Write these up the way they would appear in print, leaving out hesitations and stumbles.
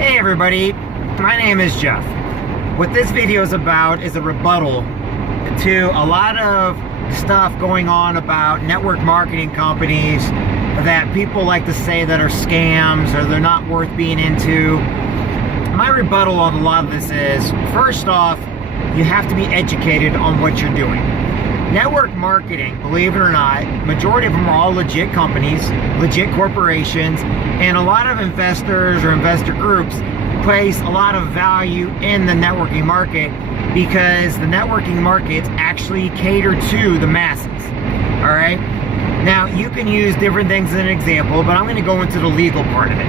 Hey everybody, my name is Jeff. What this video is about is a rebuttal to a lot of stuff going on about network marketing companies that people like to say that are scams or they're not worth being into. My rebuttal on a lot of this is, first off, you have to be educated on what you're doing. Network marketing, believe it or not, majority of them are all legit companies, legit corporations, and a lot of investors or investor groups place a lot of value in the networking market because the networking markets actually cater to the masses. All right? Now, you can use different things as an example, but I'm going to go into the legal part of it.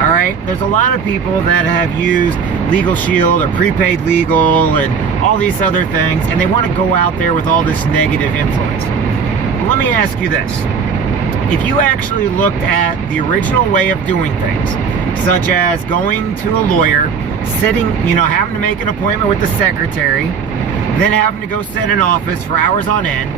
All right? There's a lot of people that have used Legal Shield or prepaid legal and all these other things, and they want to go out there with all this negative influence. Well, let me ask you this. If you actually looked at the original way of doing things, such as going to a lawyer, sitting, having to make an appointment with the secretary, then having to go sit in office for hours on end,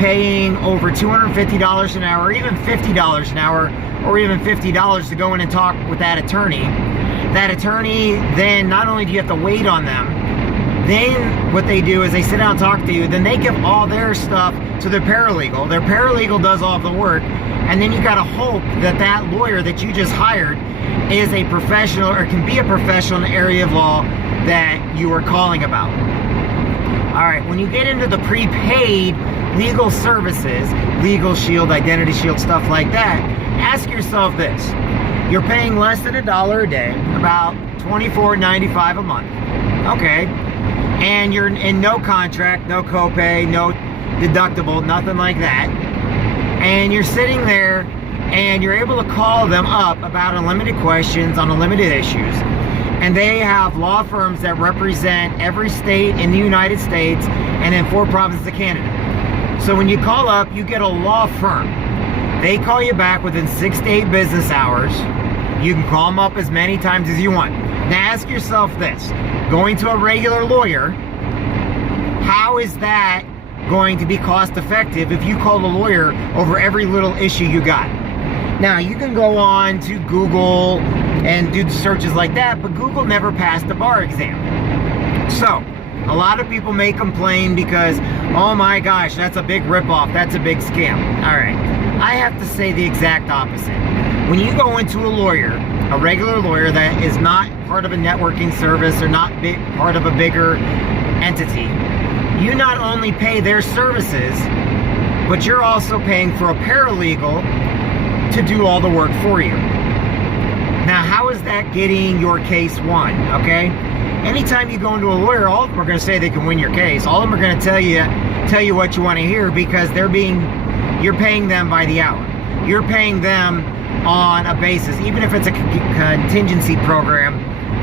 paying over $250 an hour, or even $50 an hour, or even $50 to go in and talk with that attorney, then not only do you have to wait on them, then what they do is they sit down and talk to you, then they give all their stuff to their paralegal. Their paralegal does all the work, and then you got to hope that that lawyer that you just hired is a professional or can be a professional in the area of law that you are calling about. All right, when you get into the prepaid legal services, Legal Shield, Identity Shield, stuff like that, ask yourself this. You're paying less than $1 a day, about $24.95 a month. Okay. And you're in no contract, no copay, no deductible, nothing like that. And you're sitting there and you're able to call them up about unlimited questions on unlimited issues. And they have law firms that represent every state in the United States and in 4 provinces of Canada. So when you call up, you get a law firm. They call you back within 6 to 8 business hours. You can call them up as many times as you want. Now ask yourself this. Going to a regular lawyer, how is that going to be cost effective if you call the lawyer over every little issue you got? Now, you can go on to Google and do searches like that, but Google never passed the bar exam. So, a lot of people may complain because, oh my gosh, that's a big ripoff, that's a big scam. All right, I have to say the exact opposite. When you go into a lawyer, a regular lawyer that is not part of a networking service or not part of a bigger entity, you not only pay their services, but you're also paying for a paralegal to do all the work for you. Now, how is that getting your case won, okay? Anytime you go into a lawyer, all of them are going to say they can win your case. All of them are going to tell you what you want to hear because you're paying them by the hour. You're paying them on a basis. Even if it's a contingency program,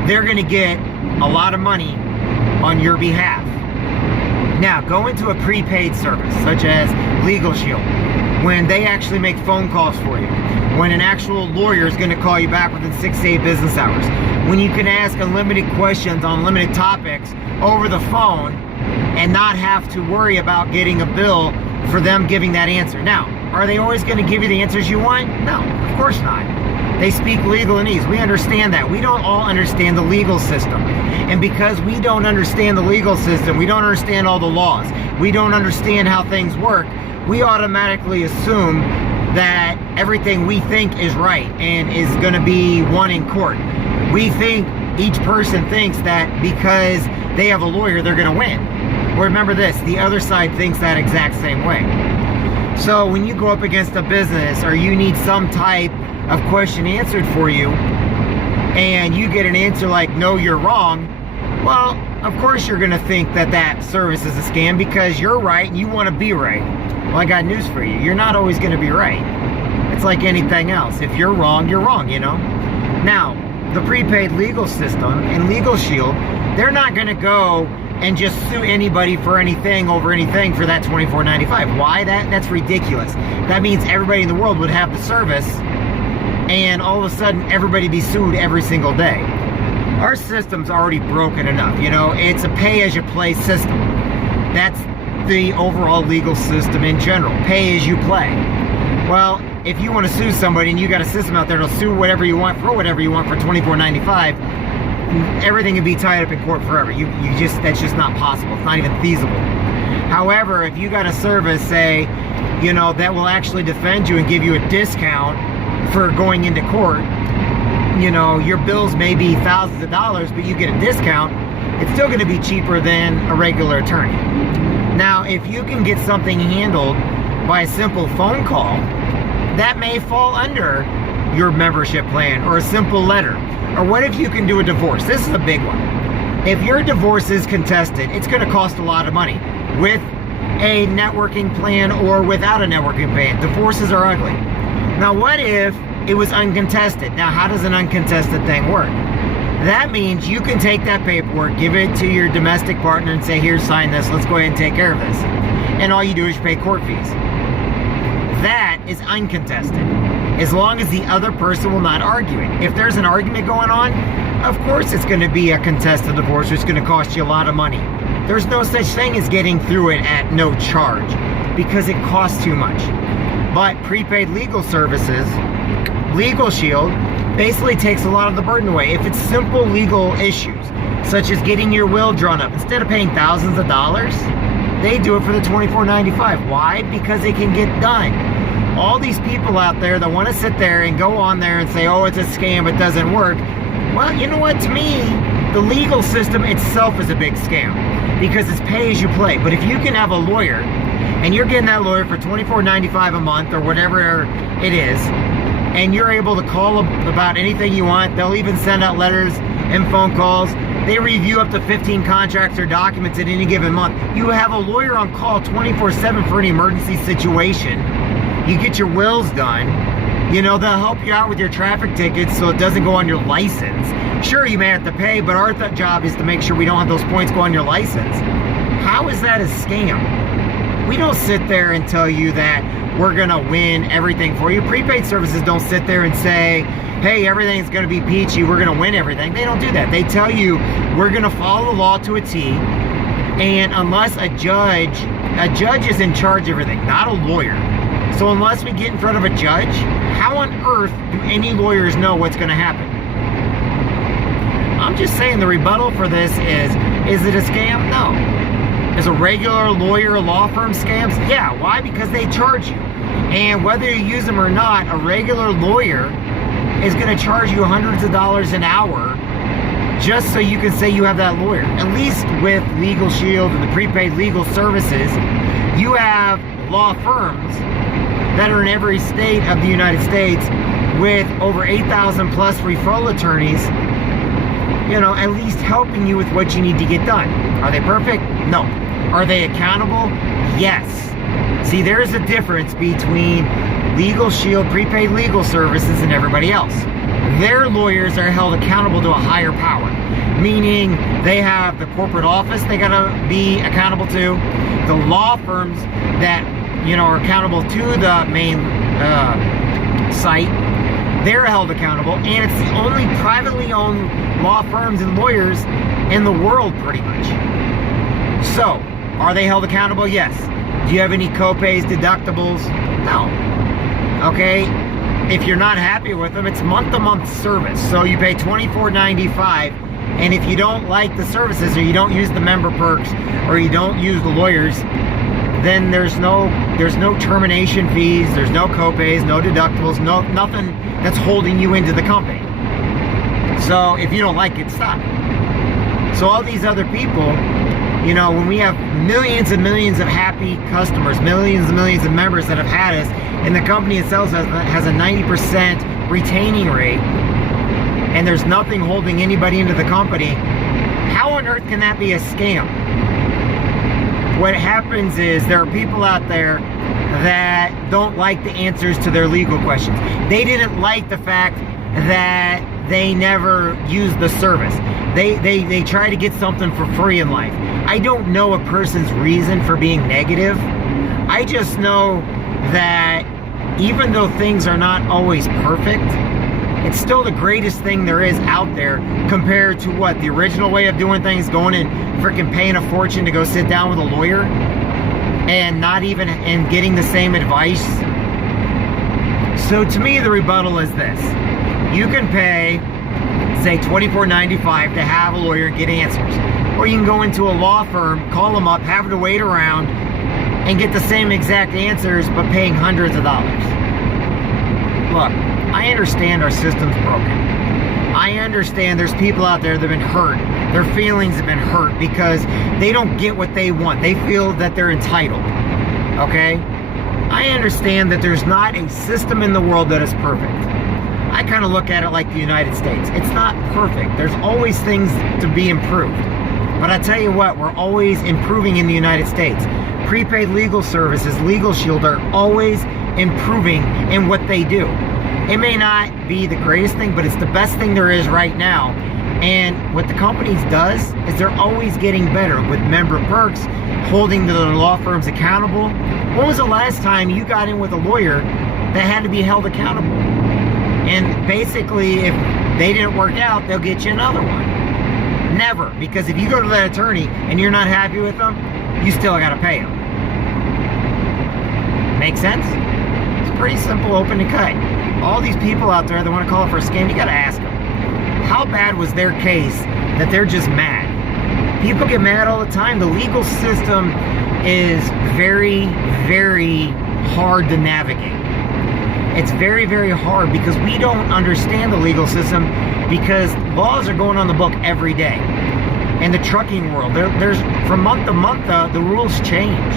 they're going to get a lot of money on your behalf. Now, go into a prepaid service, such as Legal Shield, when they actually make phone calls for you, when an actual lawyer is going to call you back within 6 to 8 business hours, when you can ask unlimited questions on limited topics over the phone and not have to worry about getting a bill for them giving that answer. Now, are they always going to give you the answers you want? No, of course not. They speak legalese. We understand that. We don't all understand the legal system. And because we don't understand the legal system, we don't understand all the laws, we don't understand how things work, we automatically assume that everything we think is right and is going to be won in court. We think, each person thinks that because they have a lawyer, they're going to win. Well, remember this, the other side thinks that exact same way. So when you go up against a business or you need some type of question answered for you and you get an answer like, no, you're wrong, well, of course you're going to think that that service is a scam because you're right and you want to be right. Well, I got news for you. You're not always going to be right. It's like anything else. If you're wrong, Now, the prepaid legal system and Legal Shield, they're not going to go and just sue anybody for anything over anything for that $24.95. Why? That's ridiculous. That means everybody in the world would have the service and all of a sudden everybody be sued every single day. Our system's already broken enough, it's a pay-as-you-play system. That's the overall legal system in general, pay as you play. Well, if you want to sue somebody and you got a system out there that'll sue whatever you want for whatever you want for $24.95, everything can be tied up in court forever. That's just not possible. It's not even feasible. However, if you got a service, say, you know, that will actually defend you and give you a discount for going into court, you know, your bills may be thousands of dollars, but you get a discount, it's still going to be cheaper than a regular attorney. Now, if you can get something handled by a simple phone call, that may fall under your membership plan, or a simple letter. Or what if you can do a divorce? This is a big one. If your divorce is contested, it's going to cost a lot of money. With a networking plan or without a networking plan, divorces are ugly. Now, what if it was uncontested? Now, how does an uncontested thing work? That means you can take that paperwork, give it to your domestic partner and say, here, sign this, let's go ahead and take care of this. And all you do is pay court fees. That is uncontested, as long as the other person will not argue it. If there's an argument going on, of course it's going to be a contested divorce, which is going to cost you a lot of money. There's no such thing as getting through it at no charge, because it costs too much. But prepaid legal services, Legal Shield, basically takes a lot of the burden away. If it's simple legal issues, such as getting your will drawn up, instead of paying thousands of dollars, they do it for the $24.95. Why? Because it can get done. All these people out there that want to sit there and go on there and say, oh, it's a scam, it doesn't work. Well, you know what? To me, the legal system itself is a big scam, because it's pay as you play. But if you can have a lawyer, and you're getting that lawyer for $24.95 a month or whatever it is, and you're able to call about anything you want, they'll even send out letters and phone calls. They review up to 15 contracts or documents at any given month. You have a lawyer on call 24/7 for any emergency situation. You get your wills done. You know, they'll help you out with your traffic tickets so it doesn't go on your license. Sure, you may have to pay, but our job is to make sure we don't have those points go on your license. How is that a scam? We don't sit there and tell you that we're going to win everything for you. Prepaid services don't sit there and say, hey, everything's going to be peachy, we're going to win everything. They don't do that. They tell you, we're going to follow the law to a T, and unless a judge is in charge of everything, not a lawyer. So unless we get in front of a judge, how on earth do any lawyers know what's going to happen? I'm just saying the rebuttal for this is it a scam? No. Is a regular lawyer law firm scams? Yeah. Why? Because they charge you. And whether you use them or not, a regular lawyer is going to charge you hundreds of dollars an hour just so you can say you have that lawyer. At least with Legal Shield and the prepaid legal services, you have law firms that are in every state of the United States with over 8,000 plus referral attorneys, you know, at least helping you with what you need to get done. Are they perfect? No. Are they accountable? Yes. See, there's a difference between Legal Shield, prepaid legal services, and everybody else. Their lawyers are held accountable to a higher power, meaning they have the corporate office they gotta be accountable to, the law firms that, you know, are accountable to the main site, they're held accountable, and it's the only privately owned law firms and lawyers in the world, pretty much. So, are they held accountable? Yes. Do you have any co-pays, deductibles? No. Okay? If you're not happy with them, it's month-to-month service. So you pay $24.95, and if you don't like the services, or you don't use the member perks, or you don't use the lawyers, then there's no termination fees, there's no co-pays, no deductibles, nothing that's holding you into the company. So if you don't like it, stop. So all these other people, you know, when we have millions and millions of happy customers, millions and millions of members that have had us, and the company itself has a 90% retaining rate, and there's nothing holding anybody into the company, how on earth can that be a scam? What happens is there are people out there that don't like the answers to their legal questions. They didn't like the fact that they never used the service. They try to get something for free in life. I don't know a person's reason for being negative. I just know that even though things are not always perfect, it's still the greatest thing there is out there compared to what? The original way of doing things, going and freaking paying a fortune to go sit down with a lawyer and not even, and getting the same advice. So to me, the rebuttal is this. You can pay, say, $24.95 to have a lawyer and get answers. Or you can go into a law firm, call them up, have to wait around, and get the same exact answers, but paying hundreds of dollars. Look, I understand our system's broken. I understand there's people out there that have been hurt. Their feelings have been hurt because they don't get what they want. They feel that they're entitled. Okay? I understand that there's not a system in the world that is perfect. I kind of look at it like the United States. It's not perfect. There's always things to be improved. But I tell you what, we're always improving in the United States. Prepaid legal services, Legal Shield are always improving in what they do. It may not be the greatest thing, but it's the best thing there is right now. And what the companies does is they're always getting better with member perks, holding the law firms accountable. When was the last time you got in with a lawyer that had to be held accountable? And basically, if they didn't work out, they'll get you another one. Never, because if you go to that attorney and you're not happy with them, you still got to pay them. Make sense? It's pretty simple, open and cut. All these people out there that want to call it for a scam, you got to ask them, how bad was their case that they're just mad? People get mad all the time. The legal system is very, very hard to navigate. It's very, very hard because we don't understand the legal system because laws are going on the book every day. In the trucking world, there's from month to month, the rules change.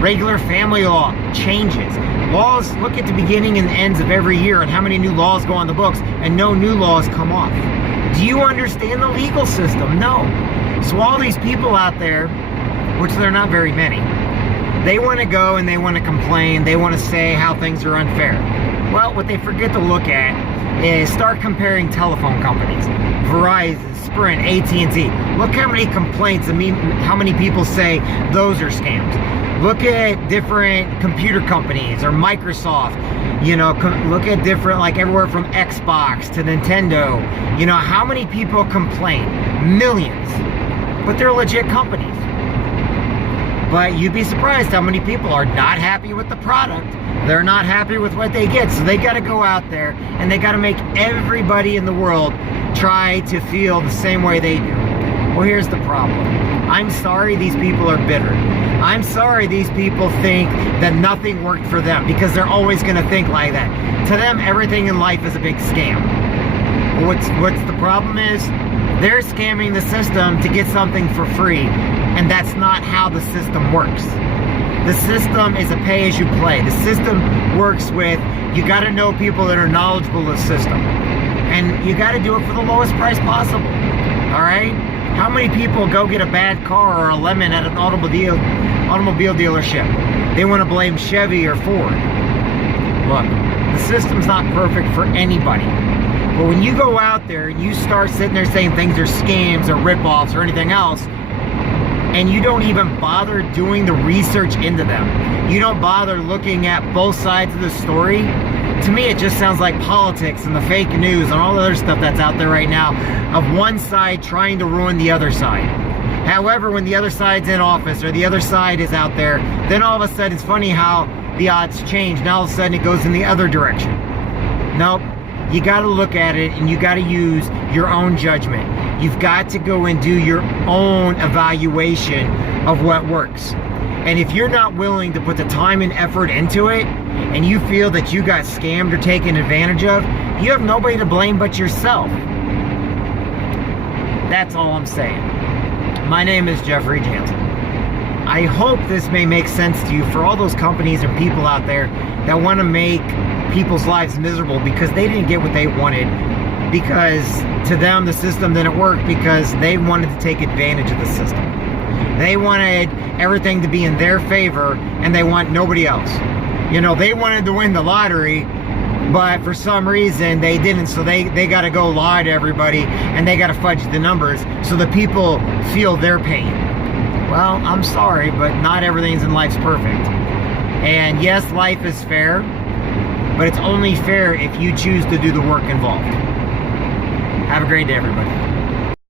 Regular family law changes. Laws, look at the beginning and the ends of every year and how many new laws go on the books and no new laws come off. Do you understand the legal system? No. So all these people out there, which they're not very many, they want to go and they want to complain. They want to say how things are unfair. Well, what they forget to look at is start comparing telephone companies. Verizon, Sprint, AT&T. Look how many complaints, how many people say those are scams. Look at different computer companies or Microsoft, you know, look at different, like everywhere from Xbox to Nintendo. You know, how many people complain? Millions. But they're legit companies. But you'd be surprised how many people are not happy with the product. They're not happy with what they get. So they got to go out there and they got to make everybody in the world try to feel the same way they do. Well, here's the problem. I'm sorry these people are bitter. I'm sorry these people think that nothing worked for them because they're always going to think like that. To them, everything in life is a big scam. What's the problem is they're scamming the system to get something for free, and that's not how the system works. The system is a pay-as-you-play. The system works with, you got to know people that are knowledgeable of the system, and you got to do it for the lowest price possible. All right? How many people go get a bad car or a lemon at an automobile dealership? They want to blame Chevy or Ford. Look, the system's not perfect for anybody. But when you go out there and you start sitting there saying things are scams or ripoffs or anything else, and you don't even bother doing the research into them, you don't bother looking at both sides of the story, to me it just sounds like politics and the fake news and all the other stuff that's out there right now of one side trying to ruin the other side. However, when the other side's in office or the other side is out there, then all of a sudden it's funny how the odds change. Now all of a sudden it goes in the other direction. Nope. You got to look at it and you got to use your own judgment. You've got to go and do your own evaluation of what works. And if you're not willing to put the time and effort into it, and you feel that you got scammed or taken advantage of, you have nobody to blame but yourself. That's all I'm saying. My name is Jeff Jansen. I hope this may make sense to you for all those companies and people out there that want to make people's lives miserable because they didn't get what they wanted, because to them the system didn't work because they wanted to take advantage of the system. They wanted everything to be in their favor and they want nobody else. You know, they wanted to win the lottery, but for some reason they didn't, so they got to go lie to everybody and they got to fudge the numbers so the people feel their pain. Well, I'm sorry, but not everything's in life's perfect. And yes, life is fair, but it's only fair if you choose to do the work involved. Have a great day, everybody.